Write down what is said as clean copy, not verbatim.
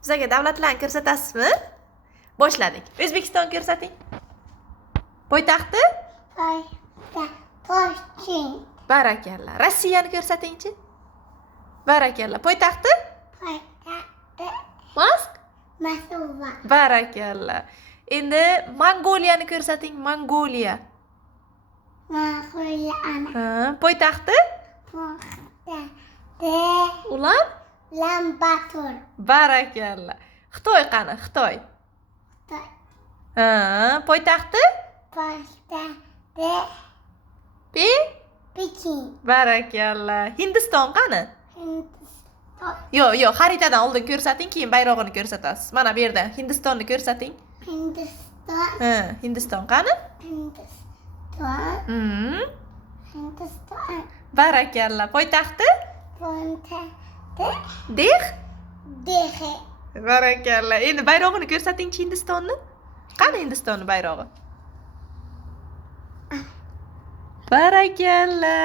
Bizga davlatlarni ko'rsatasizmi? Boshladik. O'zbekiston ko'rsating. Poytaxti? Toshkent. Barakalla. Rossiyani ko'rsatingchi. Barakalla. Poytaxti? Moskva. Barakalla. Endi Mongoliyani ko'rsating. Mongoliya. Poytaxti? Ulan? Lambator. Barakalla. Xitoy qani? Xitoy. Poytaxti? Pekin. Barakalla. Hindiston qani? Yo'q, xaritadan oldin ko'rsating, keyin bayrog'ini ko'rsatasiz. Mana bu yerda Hindistonni ko'rsating. Hindiston qani? Hindiston. Barakalla. Poytaxti? Delhi. Barakalla. Endi bayrog'ini ko'rsatingchi Hindistonni. Qani Hindistonni bayrog'i? Barakalla.